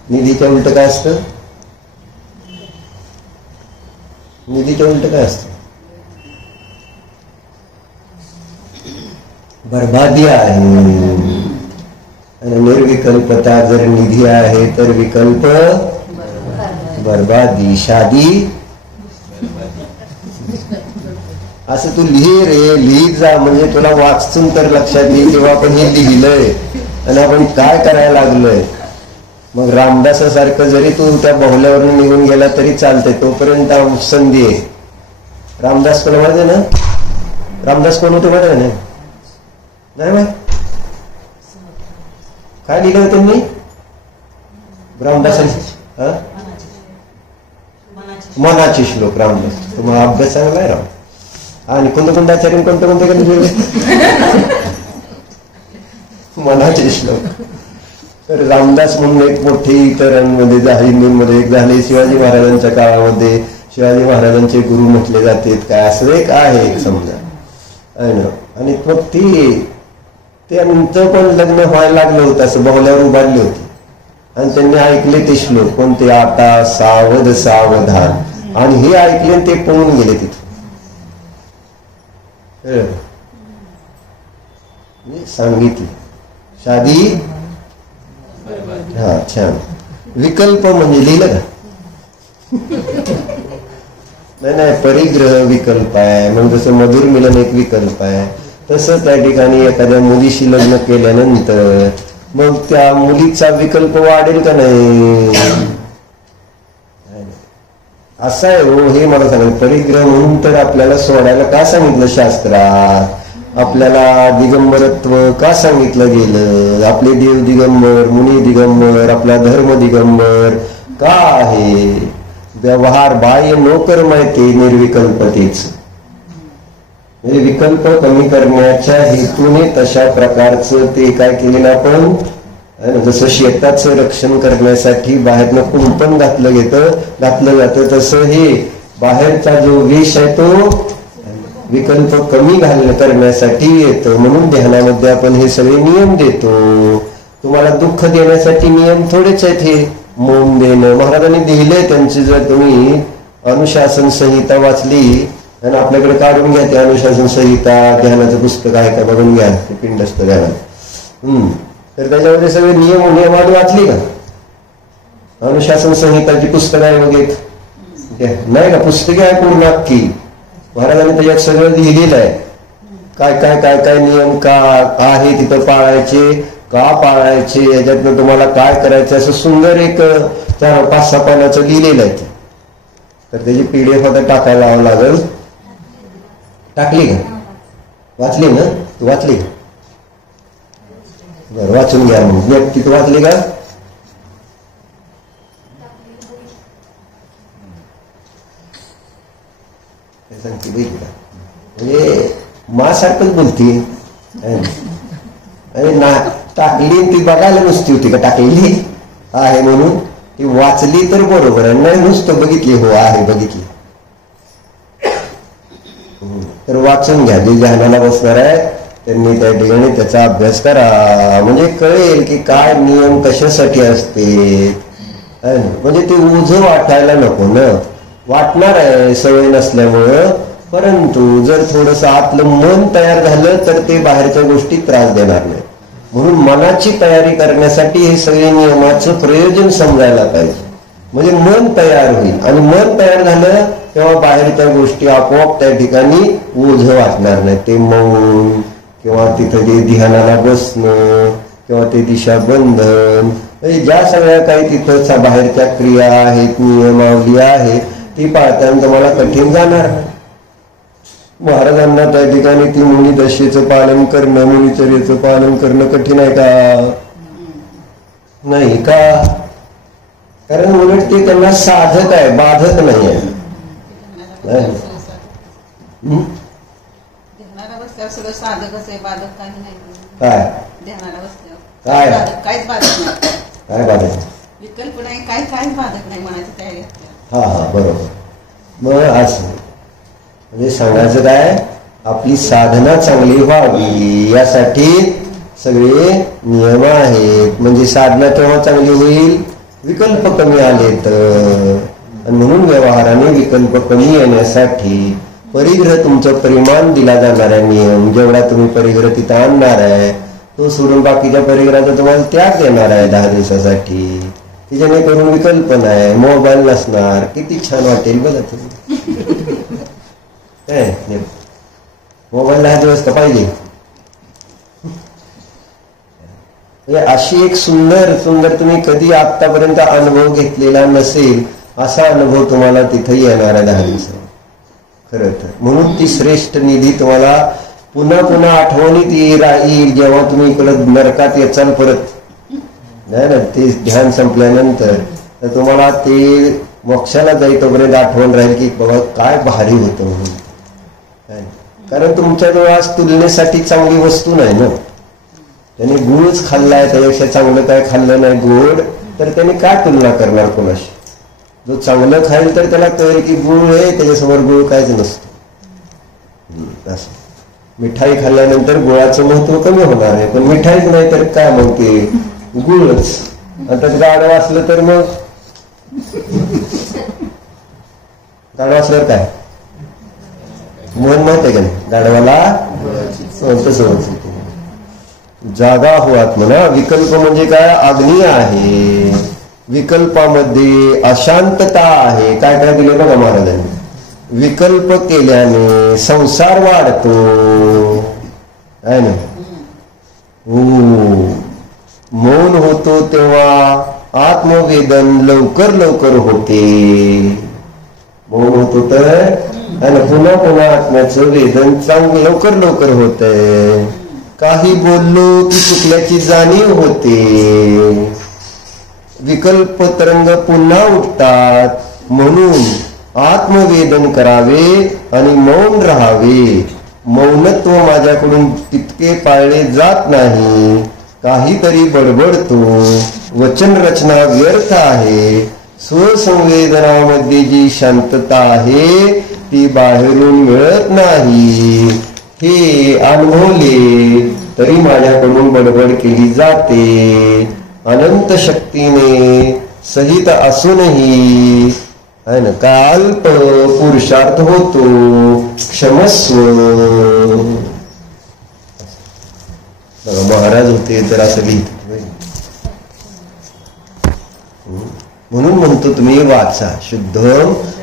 निधीच्या उलट काय असतं? निधीच्या उलट काय असतं? बर्बादी आहे. आणि निर्विकल्पता जर निधी आहे तर विकल्प बर्बादी. शादी असं तू लिहि रे, लिहित जा. म्हणजे तुला वाचून तर लक्षात येईल तेव्हा आपण हे लिहिलंय आणि आपण काय करायला लागलोय. मग रामदासासारखं जरी तू त्या बहुल्यावरून निघून गेला तरी चालतंय, तोपर्यंत संधी आहे. रामदास कोण माहिती ना? रामदास कोण होते माहिती ना? नाही माहित? काय लिहिलं होतं त्यांनी रामदासांनी? मनाचे श्लोक. रामदास तुम्हाला अभ्यास चांगला आहे राव. आणि कोणतं आचार्य कोणते कधी मनाचे श्लोक. तर रामदास म्हणून एक मोठे इतरांमध्ये हिंदूंमध्ये एक झाले. शिवाजी महाराजांच्या काळामध्ये शिवाजी महाराजांचे गुरु म्हटले जाते काय असं एक आहे एक समजा आहे ना. आणि मग त्यांचं पण लग्न व्हायला लागलं होतं, असं बहुल्यावर उभारले होते आणि त्यांनी ऐकले ते श्लोक कोणते, आता सावध सावधान, आणि हे ऐकले ते पळून गेले तिथे. सांगितले शादी. हा छान. विकल्प म्हणजे लिहिलं का? नाही, परिग्रह विकल्प आहे. मग जसं मधुर मिलन एक विकल्प आहे, तसं त्या ठिकाणी एखाद्या मुलीशी लग्न केल्यानंतर मग त्या मुलीचा विकल्प वाढेल का नाही? असं आहे हो. हे मला सांगेल परिग्रह म्हणून तर आपल्याला सोडायला का सांगितलं शास्त्रात? आपल्याला दिगंबरत्व का सांगितलं गेलं? आपले देव दिगंबर, मुनी दिगंबर, आपला धर्म दिगंबर का आहे? व्यवहार बाह्य नोकर माहिती निर्विकल्पतेच. म्हणजे विकल्प कमी करण्याच्या हेतूने तशा प्रकारचं ते काय केलेलं आपण, जसं शेताचं रक्षण करण्यासाठी बाहेरनं कुंपण घातलं जातं, तसं हे बाहेरचा जो वेश आहे तो विकल्प कमी करण्यासाठी येतो. म्हणून ध्यानामध्ये आपण हे सगळे नियम देतो. तुम्हाला दुःख देण्यासाठी नियम थोडेच आहेत. हे मौन देणं महाराजांनी दिलंय त्यांची. जर तुम्ही अनुशासन संहिता वाचली आणि आपल्याकडे काढून घ्या ते अनुशासन संहिता, ध्यानाचं पुस्तक आहे का बघून घ्या, ते पिंडस्थ ध्यानात. तर त्याच्यामध्ये सगळे नियमावली वाचली का? अनुशासन संहिताची पुस्तक आहे वगैरे नाही का? पुस्तके आहे पूर्ण अख्खी. महाराजांनी त्याच्यात सगळं लिहिलेलं आहे. काय काय काय काय नियम का आहे तिथं पाळायचे, का पाळायचे, याच्यातनं तुम्हाला काय करायचं, असं सुंदर एक 4-5-6 पानाचं लिहिलेलं आहे. तर त्याची PDF आता टाकायला लावावं लागेल. टाकली का? वाचली ना? तू वाचली का? बरं, वाचून घ्या. मग तिथं वाचली का? सांगते म्हणजे मासारखंच बोलते. अरे ना, टाकली ती बघायला नुसती होती का टाकलेली आहे म्हणून? ती वाचली तर बरोबर आहे, नाही नुसतं बघितली. हो आहे बघितली. तर वाचून घ्या. जे ध्यानाला बसणार आहे त्यांनी त्या ठिकाणी त्याचा अभ्यास करा. म्हणजे कळेल की काय नियम कशासाठी असते. म्हणजे ते ओझं वाटायला नको ना, वाटणार आहे सवय नसल्यामुळं, परंतु जर थोडस आतलं मन तयार झालं तर ते बाहेरच्या गोष्टी त्रास देणार नाही. म्हणून मनाची तयारी करण्यासाठी हे सगळे नियमाचं प्रयोजन समजायला पाहिजे. म्हणजे मन तयार होईल आणि मन तयार झालं तेव्हा बाहेरच्या गोष्टी आपोआप त्या ठिकाणी ओझं वाटणार नाही. ते मौन किंवा तिथं जे ध्यानाला बसणं किंवा ते दिशाबंधन, म्हणजे ज्या सगळ्या काही तिथं बाहेरच्या क्रिया आहेत, नियमावली आहे, ती पाळताना तुम्हाला कठीण जाणार. महाराजांना त्या ठिकाणी ती मुनी दशेचं पालन करणं, मुनिचर्येचं पालन करणं कठीण आहे का? नाही का? कारण उलट ते त्यांना साधक आहे, बाधक नाही आहे. सगळं साधकच आहे, बाधक काही नाही. काय ध्यानाला बसल्यावर काय काहीच बाधक नाही. काय बाधक? विकल्प नाही, काहीच बाधक नाही. मनाची तयारी असते. हा बरोबर. मग असं म्हणजे सांगायचं काय, आपली साधना चांगली व्हावी यासाठी सगळे नियम आहेत. म्हणजे साधना केव्हा चांगली होईल? विकल्प कमी आले तर. म्हणून व्यवहाराने विकल्प कमी येण्यासाठी परिग्रह तुमचं परिमाण दिला जाणार आहे. नियम जेवढा तुम्ही परिग्रह तिथं आणणार आहे तो सोडून बाकीच्या परिग्रहाचा तुम्हाला त्याग देणार आहे 10 दिवसासाठी. की जेणेकरून विकल्प नाही, मोबाईल नसणार. किती छान वाटेल बघा तुम्ही. मोबाईल 10 दिवस का पाहिजे? अशी एक सुंदर सुंदर तुम्ही कधी आतापर्यंत अनुभव घेतलेला नसेल असा अनुभव तुम्हाला तिथे येणार आहे 10 दिवसात. खरं तर म्हणून ती श्रेष्ठ निधी तुम्हाला पुन्हा पुन्हा आठवणीत येईल जेव्हा तुम्ही इकडं नरकात याचाल परत. नाही ना, ते ध्यान संपल्यानंतर तर तुम्हाला ते मोक्षाला जाईतोपर्यंत आठवण राहील की बाबा काय भारी होतं म्हणून. कारण तुमच्याजवळ आज तुलनेसाठी चांगली वस्तू नाही ना. त्याने गुळच खाल्लाय, त्यापेक्षा चांगलं काय खाल्लं नाही गोड, तर त्याने काय तुलना करणार कोणाशी? जो चांगलं खाईल तर त्याला कळेल की गुळ आहे, त्याच्यासमोर गुळ कायच नसतं. असं मिठाई खाल्ल्यानंतर गुळाचं महत्व कमी होणार आहे, पण मिठाईच नाही तर काय मग ते गुळच. आता गाडं वाचलं तर मग गाडं वाचल्यावर काय मन माहित आहे का नाही? गाडवाला तसं जागा हो आत्मना. विकल्प म्हणजे काय? अग्नी आहे. विकल्पामध्ये अशांतता आहे. काय काय दिले बघा महाराजांनी. विकल्प केल्याने संसार वाढतो आहे ना. मौन होतो तेव्हा आत्मवेदन लवकर लवकर होते. मौन होतो तर पुन्हा पुन्हा आत्म्याचं वेदन चांगलं लवकर लवकर होतंय. काही बोललो की चुकल्याची जाणीव होते. विकल्प तरंग पुन्हा उठतात. म्हणून आत्मवेदन करावे आणि मौन राहावे. मौनत्व माझ्याकडून तितके पाळले जात नाही. काहीतरी बडबडतो. वचन रचना व्यर्थ आहे. स्वसंवेदनामध्ये जी शांतता आहे ती बाहेरून मिळत नाही. हे अनुभवले तरी माझ्याकडून बडबड केली जाते. अनंत शक्तीने सहित असूनही आहे ना काल्प पुरुषार्थ होतो. क्षमस्व. महाराज होते तर असं लिहित. म्हणून म्हणतो तुम्ही वाचा शुद्ध.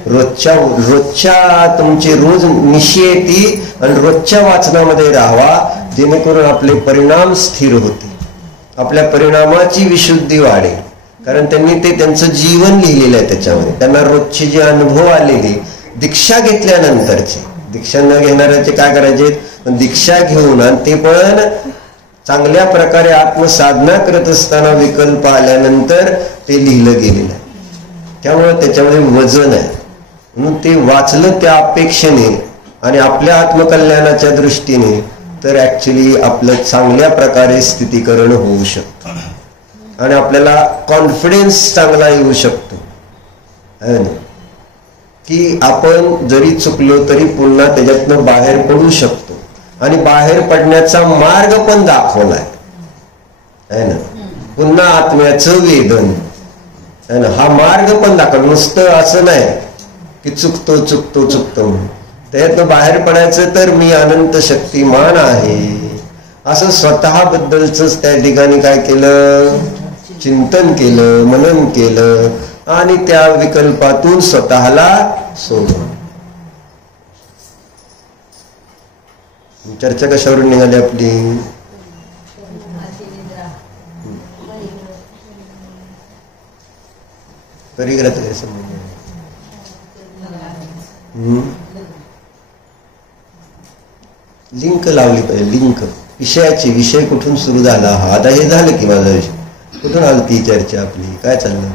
रोजच्या तुमचे रोज निशी येते आणि रोजच्या वाचनामध्ये राहावा, जेणेकरून आपले परिणाम स्थिर होते. आपल्या परिणामाची विशुद्धी वाढेल. कारण त्यांनी ते त्यांचं जीवन लिहिलेलं आहे त्याच्यामध्ये. त्यांना रोजचे जे अनुभव आलेले दीक्षा घेतल्यानंतरचे, दीक्षा न घेणाऱ्याचे काय करायचे, दीक्षा घेऊन आणि ते पण चांगल्या प्रकारे आत्मसाधना करत असताना विकल्प आल्यानंतर ते लिहिलं गेलेलं आहे. त्यामुळे त्याच्यामध्ये वजन आहे. म्हणून ते वाचलं त्या अपेक्षेने आणि आपल्या आत्मकल्याणाच्या दृष्टीने तर ऍक्च्युली आपलं चांगल्या प्रकारे स्थितीकरण होऊ शकतं आणि आपल्याला कॉन्फिडन्स चांगला येऊ शकतो की आपण जरी चुकलो तरी पुन्हा त्याच्यातनं बाहेर पडू शकतो. आणि बाहेर पडण्याचा मार्ग पण दाखवलाय आहे ना. पुन्हा आत्म्याचं वेदन है ना. हा मार्ग पण दाखवला, नुसतं असं नाही की चुकतो चुकतो चुकतो म्हणून. त्यातनं बाहेर पडायचं तर मी अनंत शक्तिमान आहे असं स्वतःबद्दलच त्या ठिकाणी काय केलं, चिंतन केलं, मनन केलं आणि त्या विकल्पातून स्वतःला सोडलं. चर्चा कशावरून निघाली आपली? परिग्रहात काय संबंध? लिंक लावली पाहिजे, लिंक विषयाची. विषय कुठून सुरू झाला? हा आता हे झालं की माझा विषय कुठून आली ती चर्चा आपली? काय चाललं?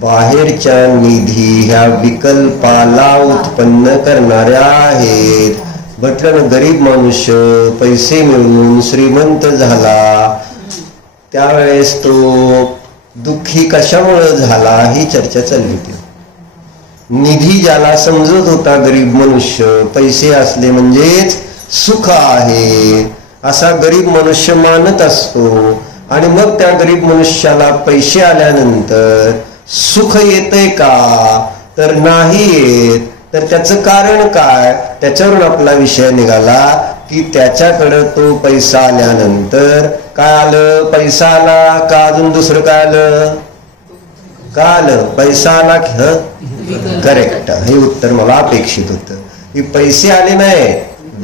बाहेरच्या निधी ह्या विकल्पाला उत्पन्न करणाऱ्या आहेत. म्हटलं गरीब मनुष्य पैसे मिळवून श्रीमंत झाला, त्यावेळेस तो दुःखी कशामुळे झाला ही चर्चा चालली होती. निधी ज्याला समजत होता गरीब मनुष्य, पैसे असले म्हणजेच सुख आहे असा गरीब मनुष्य मानत असतो. आणि मग त्या गरीब मनुष्याला पैसे आल्यानंतर सुख येतंय का? तर नाही येत. तर त्याचं कारण काय? त्याच्यावरून आपला विषय निघाला की त्याच्याकडे तो पैसा आल्यानंतर काय आलं? पैसा आला का अजून दुसरं काय आलं? का आलं? पैसा आला की करेक्ट. हे उत्तर मला अपेक्षित होतं की पैसे आले नाही,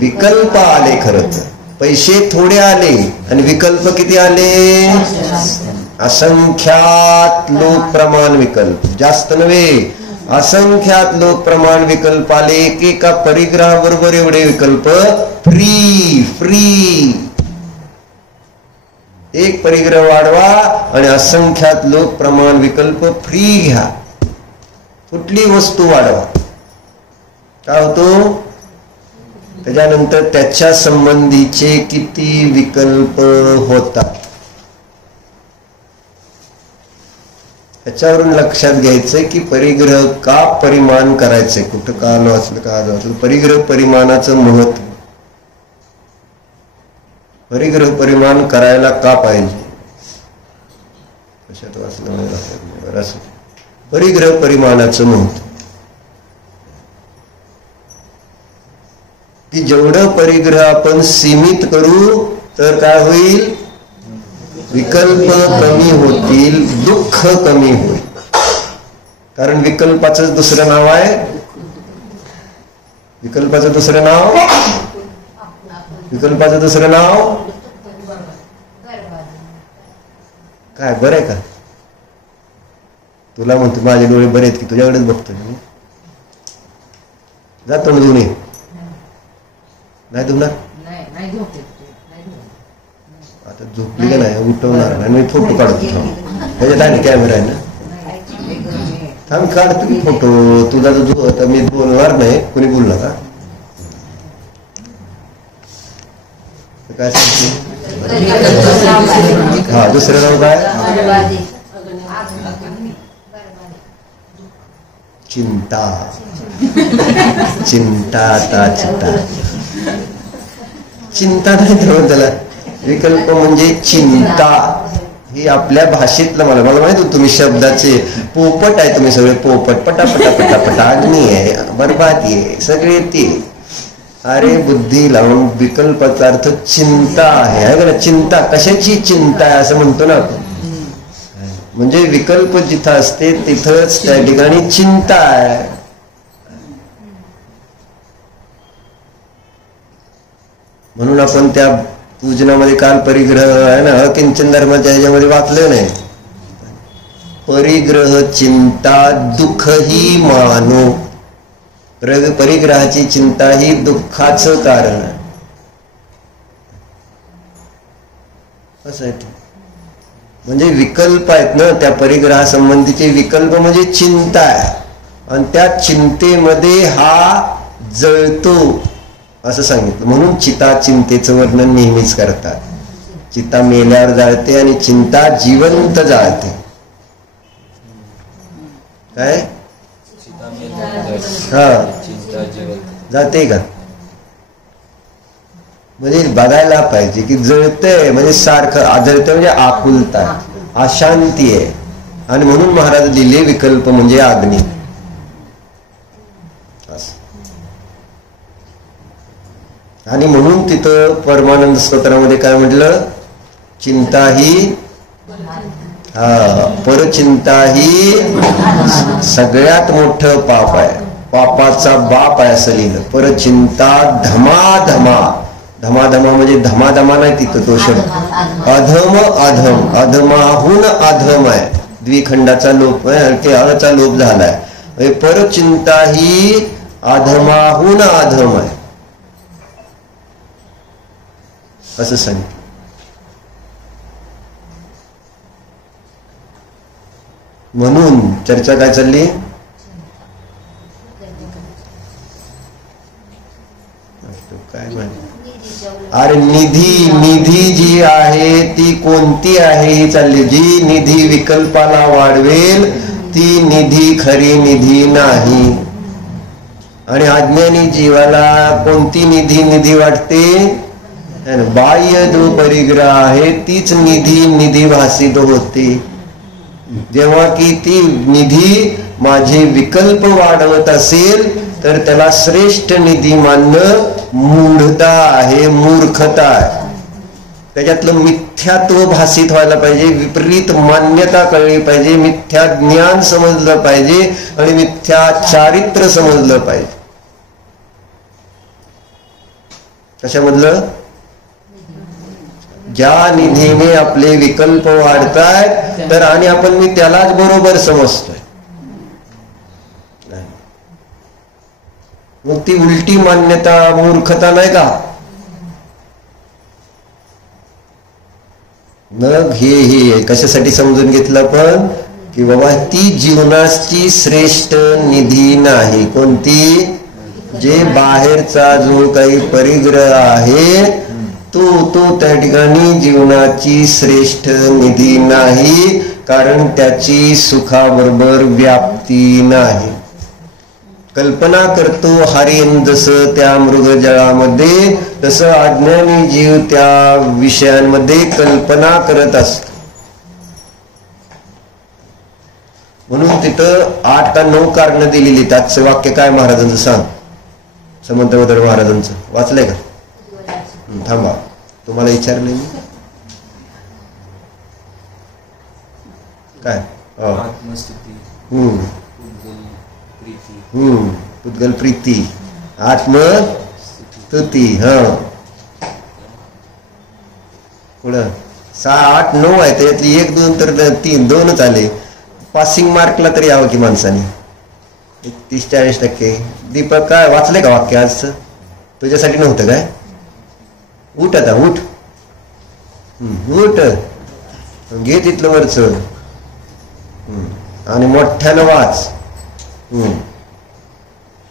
विकल्प आले. खरं तर पैसे थोडे आले आणि विकल्प किती आले? असंख्यात लोक प्रमाण विकल्प, जास्त नव्हे, असंख्यात लोक प्रमाण विकल्प आले. एका परिग्रहाबरोबर एवढे विकल्प फ्री फ्री. एक परिग्रह वाढवा आणि असंख्यात लोक प्रमाण विकल्प फ्री घ्या. कुठली वस्तू वाढवा, काय होतो? त्याच्यानंतर त्याच्या संबंधीचे किती विकल्प होतात त्याच्यावरून लक्षात घ्यायचंय की परिग्रह का परिमाण करायचंय. कुठं का वाचलं का वाचलं? परिग्रह परिमाणाचं महत्व, परिग्रह परिमाण करायला का पाहिजे, कशात वाचलं? असं परिग्रह परिमाणाचं महत्व की जेवढं परिग्रह आपण सीमित करू तर काय होईल? विकल्प कमी होतील, दुःख कमी होईल. कारण विकल्पाचं दुसरं नाव आहे, विकल्पाचं दुसरं नाव, विकल्पाचं दुसरं नाव काय? बरं आहे का? तुला म्हणतो माझे डोळे बरे आहेत की तुझ्याकडेच बघतोय मी. जातो ना जुने नाही धुणार आता झोपली का नाही? उठवणार आणि मी फोटो काढतो. त्याच्यात आहे कॅमेरा आहे ना, थांब काढतो की फोटो तुझा. जो आता मी बोलणार नाही, कोणी बोलू नका. काय हा दुसरं नाव काय? चिंता. चिंता चिंता चिंता नाही तर त्याला विकल्प म्हणजे चिंता. ही आपल्या भाषेतलं मला माहित होतं. तुम्ही शब्दाचे पोपट आहे, तुम्ही सगळे पोपट. पटापटा पटापटा अग्नी आहे, बरबादी आहे, सगळे ते. अरे बुद्धी लावून विकल्पाचा अर्थ चिंता आहे का? चिंता कशाची चिंता आहे असं म्हणतो ना आपण. म्हणजे विकल्प जिथं असते तिथंच त्या ठिकाणी चिंता आहे. म्हणून आपण त्या पूजनामध्ये काल परिग्रह आहे ना, अकिंचन धर्माच्या ह्याच्यामध्ये वाचलं नाही. परिग्रह चिंता दुःख ही मानो. परिग्रहाची चिंता ही दुःखाचं कारण आहे. असं आहे. म्हणजे विकल्प आहेत ना, त्या परिग्रहासंबंधीचे विकल्प म्हणजे चिंता आहे. आणि त्या चिंतेमध्ये हा जळतो असं सांगितलं. म्हणून चिता चिंतेचं वर्णन नेहमीच करतात. चिता मेल्यावर जाळते आणि चिंता जिवंत जाळते. काय हा जाते का? म्हणजे बघायला पाहिजे की जळतंय म्हणजे सारखं आजळतंय म्हणजे आकुलता अशांती आहे. आणि म्हणून महाराज दिले विकल्प म्हणजे अग्नी. आणि म्हणून तिथं परमानंद स्तोत्रामध्ये काय म्हटलं, चिंता ही परचिंता ही सगळ्यात मोठं पाप आहे, पापाचा बाप आहे असं लिहिलं. परचिंता धमाधमा, धमाधमा म्हणजे धमाधमा नाही तिथं तो शब्द, अधम अधम, अधमाहून अधम आहे, द्विखंडाचा लोप आहे, ते अचा लोप झालाय. परचिंता ही अधमाहून अधम आहे असं सांगितलं. म्हणून चर्चा काय चालली, काय माहिती, अरे निधी, निधी जी आहे ती कोणती आहे ही चालली. जी निधी विकल्पाला वाढवेल ती निधी खरी निधी नाही. आणि अज्ञानी जीवाला कोणती निधी निधी वाटते, बाह्य जो परिग्रह आहे तीच निधी निधी भासित होते. जेव्हा की ती निधी माझे विकल्प वाढवत असेल तर त्याला श्रेष्ठ निधी मानणं मूढता आहे, मूर्खता आहे. त्याच्यातलं मिथ्यात्व भासित व्हायला पाहिजे, विपरीत मान्यता कळली पाहिजे, मिथ्या ज्ञान समजलं पाहिजे आणि मिथ्या चारित्र्य समजलं पाहिजे. कशामधलं, ज्या निधीने आपले विकल्प वाढतायत तर आणि आपण मी त्यालाच बरोबर समजतोय. मग ती उलटी मान्यता मूर्खता नाही का. मग हे कशासाठी समजून घेतलं पण की बाबा ती जीवनाची श्रेष्ठ निधी नाही. कोणती, जे बाहेरचा जो काही परिग्रह आहे तो त्या ठिकाणी जीवनाची श्रेष्ठ निधी नाही, कारण त्याची सुखाबरोबर व्याप्ती नाही. कल्पना करतो हरिण जसं त्या मृगजळामध्ये, तसं अज्ञानी जीव त्या विषयांमध्ये कल्पना करत असतो. म्हणून तिथं 8 का 9 कारणं दिलेली. त्याचं वाक्य काय महाराजांचं सांग, समंतवदर महाराजांचं वाचलंय का. थांबा, तुम्हाला विचारले मी काय. पुद्गल प्रीती, आत्मस्तुती. पुढं 6, 8, 9 आहे, त्यातली 1, 2 तर 3, 2च आले. पासिंग मार्कला तरी यावं की माणसाने 30-40%. दीपक काय वाचलंय का वाक्य आजचं, तुझ्यासाठी नव्हतं काय. उठ आता, उठ उठ, घे तिथलं वरच आणि मोठ्यानं वाच.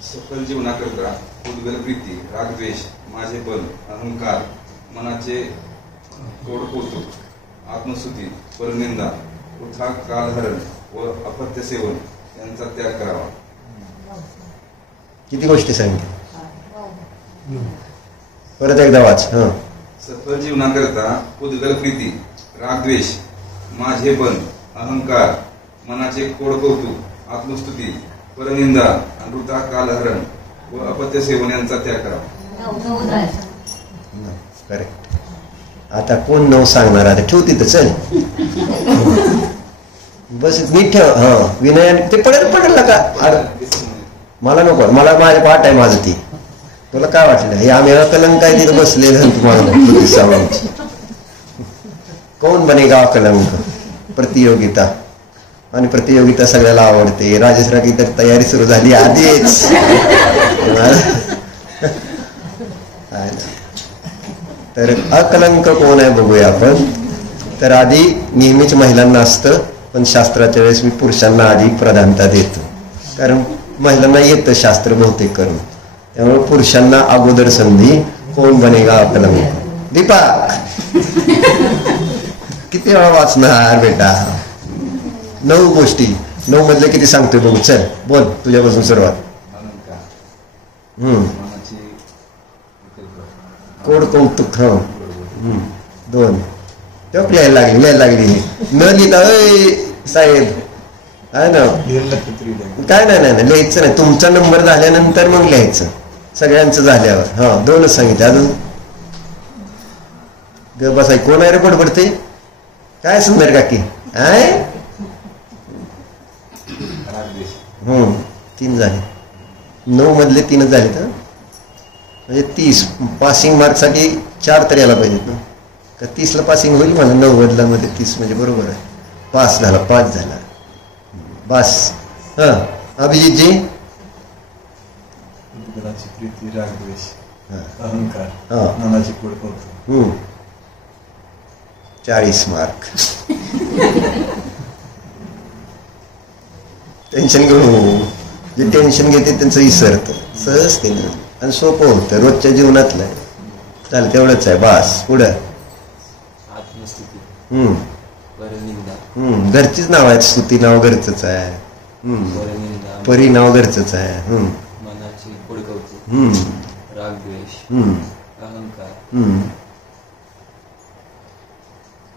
सफल जीवनाकरता उद्गल प्रीती, रागद्वेष, माझेपण, अहंकार, मनाचे कोड कौतुक, आत्मस्तुती, परनिंदा, वृथा कालहरण व अपत्य सेवन यांचा त्याग करावा. किती गोष्टी सांगितल्या, परत एकदा वाच. सफल जीवनाकरता उद्गल प्रीती, रागद्वेष, माझेपण, अहंकार, मनाचे कोड कौतुक, आत्मस्तुती, परनिंदा, वृथा कालहरण व अपत्य सेवन यांचा त्याग करावा. करेक्ट. आता कोण 9 सांगणार, आता ठेव तिथं, चल बस नीट ठेव. विनयाने ते पडेल का. अरे मला नको, मला माझ्या पाठ आहे माझं. ती तुला काय वाटलं, हे आम्ही अकलंक आहे तिथं बसलेलं तुम्हाला. कोण बनेगा अकलंक, प्रतियोगिता. आणि प्रतियोगिता सगळ्याला आवडते. राजश्राकी तर तयारी सुरू झाली आधीच. तर अकलंक कोण आहे बघूया आपण. तर आधी नेहमीच महिलांना असतं, पण शास्त्राच्या वेळेस मी पुरुषांना आधी प्राधान्यता देतो, कारण महिलांना येतं शास्त्र बहुतेक करून. त्यामुळे पुरुषांना अगोदर संधी. कोण बनेगा अकलंक. दीपक किती वेळा वाचणार बेटा. 9 गोष्टी. 9 मधले किती सांगतोय बघू. चल बोल, तुझ्यापासून सुरुवात. कोड कौतुक. हो 2 तेव्हा लिहायला लागली न लिहिता साहेब आहे ना. काय नाही लिहायचं नाही. तुमचा नंबर झाल्यानंतर मग लिहायचं. सगळ्यांचं झाल्यावर. हा 2च सांगितलं. अजून ग बसाय. कोण आहे रे पडपडते? काय सुंदर काकी आहे. 3 झाले. 9 मधले 3च झाले तर म्हणजे 30 पासिंग मार्क साठी 4 तर यायला पाहिजेत ना. का 30ला पासिंग होईल मला. 9 मधला मध्ये 30 म्हणजे बरोबर आहे. पास झाला. 5 झाला बस. हा अभिजित जी. प्रीती रागद्वेष अहंकार मनाची कोड कौतुक. 40 मार्क. टेन्शन घेऊ. जे टेन्शन घेते त्यांचं विसरतं सहज केलं आणि सोपं होतं रोजच्या जीवनातलं. चालेल तेवढंच आहे बस. पुढं आत्मस्तुती परनिंदा. घरचीच नाव आहेत. स्तुती नाव घरचंच आहे. परनिंदा परी नाव घरचंच आहे. मनाची कोड कौतुक रागद्वेष अहंकार.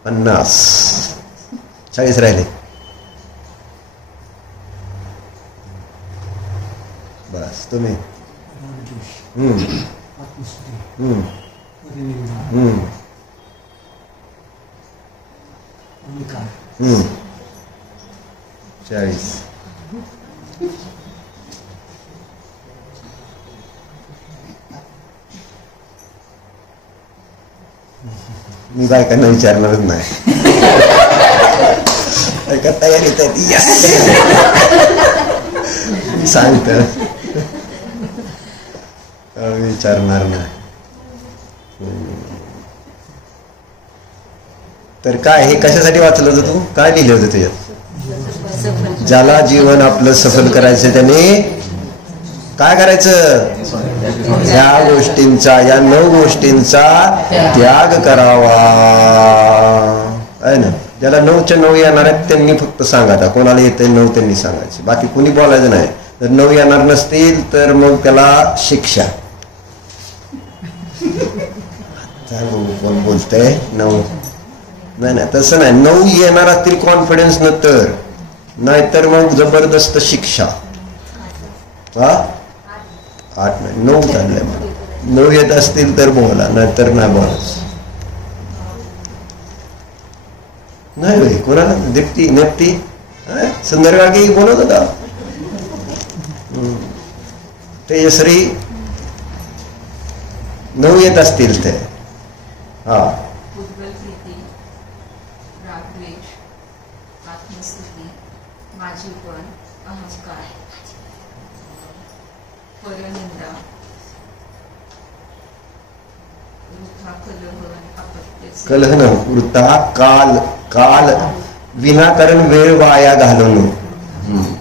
50 40 राहिले बस. तुम्ही हम्म 40. मी बायकांना विचारणारच नाही. का तयारीत मी सांगतो विचारणार नाही. तर काय हे कशासाठी वाचलं होतं तू? काय लिहिलं होतं त्याच्यात? ज्याला जीवन आपलं सफल करायचं त्याने काय करायचं? या गोष्टींचा या 9 गोष्टींचा त्याग करावा आहे ना. ज्याला 9च्या 9 येणार आहेत त्यांनी फक्त सांगा. कोणाला येते 9 त्यांनी सांगायचे. बाकी कोणी बोलायचं नाही. जर 9 येणार नसतील तर मग त्याला शिक्षा. कोण बोलतंय 9? नाही तसं नाही. 9 येणार असतील कॉन्फिडन्स न तर नाहीतर मग जबरदस्त शिक्षा. 8 नाही 9 चाललंय मला. 9 येत असतील तर बोला नाहीतर नाही बोलायचं. नाही भाई कोणाला दीप्ती नेप्ती सुंदरवागी बोलत होता. तेजश्री 9 येत असतील ते. हा रागद्वेष आत्मस्तुती माझेपण अहंकार परनिंदा वृथा कलह अपत्य कलह न वृथा काल काल विनाकारण वेळ वाया घालवणं.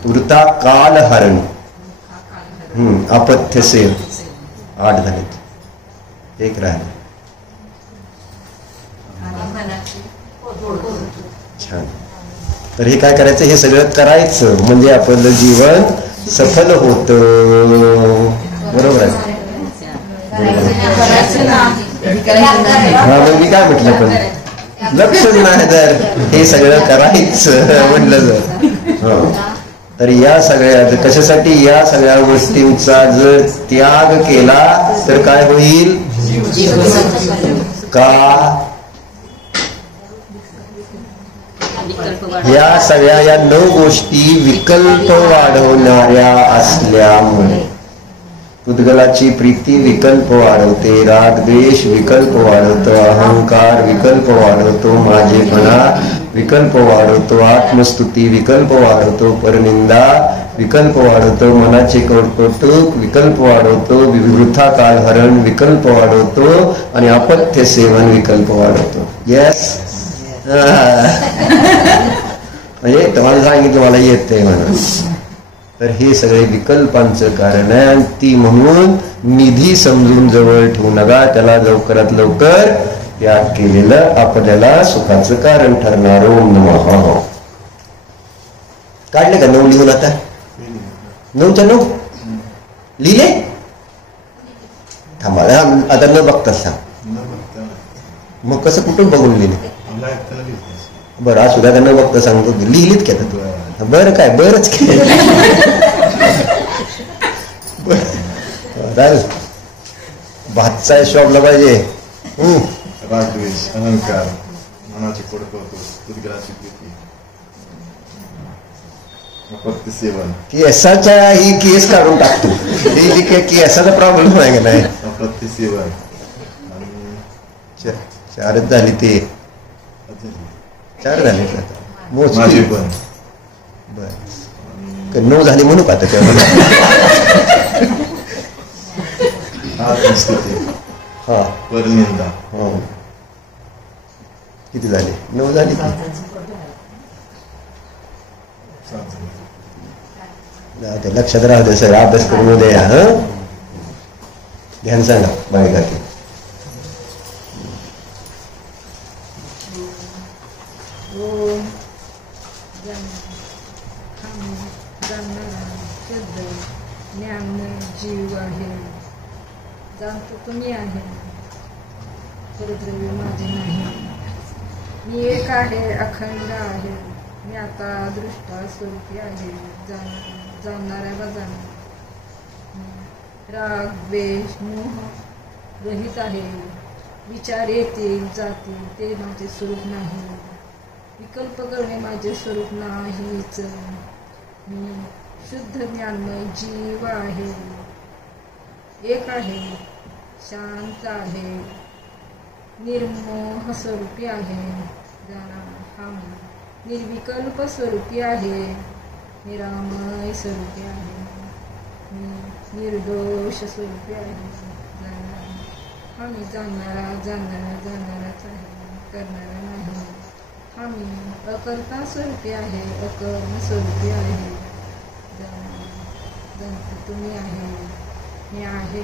वृथा काल हरण. अपथ्य सेव. 8 झाले. 1 राहिले. छान. तर हे काय करायचं? हे सगळं करायचं म्हणजे आपलं जीवन सफल होत. बरोबर आहे. हा मग मी काय म्हटलं पण लक्षच नाही तर हे सगळं करायचं म्हटलं जर. तर या सगळ्या कशासाठी? या सगळ्या गोष्टींचा जर त्याग केला तर काय होईल? का या सगळ्या या 9 गोष्टी विकल्प वाढवणाऱ्या असल्यामुळे पुद्गलाची प्रीती विकल्प वाढवते. रागद्वेष विकल्प वाढवतो. अहंकार विकल्प वाढवतो. माझेपणा विकल्प वाढवतो. आत्मस्तुती विकल्प वाढवतो. परनिंदा विकल्प वाढवतो. मनाचे कौतुक विकल्प वाढवतो. वृथा कालहरण विकल्प वाढवतो आणि अपथ्य सेवन विकल्प वाढवतो. येस. म्हणजे तुम्हाला सांगितलं मला येते म्हणून. तर हे सगळे विकल्पांचं कारण आहे आणि ती म्हणून निधी समजून जवळ ठेवू नका. त्याला लवकरात लवकर त्याग केलेलं आपल्याला सुखाचं कारण ठरणार. ओम नमः. काढले का 9 लिहून? आता 9च्या 9 लिहिले. थांबा आता न बघता सांग. मग कसं कुठून बघून लिहिले? ऐकताना लिहिते. बरं असू द्या, न बघता सांगतो, लिहिलीत का तू? बरं काय, बरंच काय. बरं भातचा शॉपला पाहिजे. रागद्वेष, अहंकार, मनाचे कोडकौतुक, उद्गाराची प्रीती, अपत्य सेवन, केसाच्या ही केस काढून टाकतो. केसाचा प्रॉब्लेम आहे का नाही? अपत्य सेवन आणि 4च झाली. ते 4 झाले का? माझे पण. बर 9 झाली म्हणू का त्याच्यावर? आत्मस्तुती, हा परनिंदा. किती झाले? 9 झाली. ते लक्षात राहू दे सर, अभ्यास करून उद्या. हा ध्यान सांगा बायका की जीव आहे, जाणतो तुम्ही आहे, परद्रव्य माझे नाही. मी एक आहे, अखंड आहे, मी आता दृष्टा स्वरूपी आहे, जाणणाऱ्याला जाणार. राग द्वेष मोह रहित आहे, विचार येतील जातील ते माझे स्वरूप नाही. विकल्प करणे माझे स्वरूप नाहीच. मी शुद्ध ज्ञानमय जीव आहे, एक आहे, शांत आहे, निर्मोह स्वरूपी आहे, हम निर्विकल्प स्वरूपी आहे, निरामय स्वरूपी आहे, निर्दोष स्वरूपी आहे. आम्ही जाणणाराच आहे, करणारा नाही. आम्ही अकर्ता स्वरूपी आहे, अकर्म स्वरूपी आहे. तुम्ही आहे, मी आहे,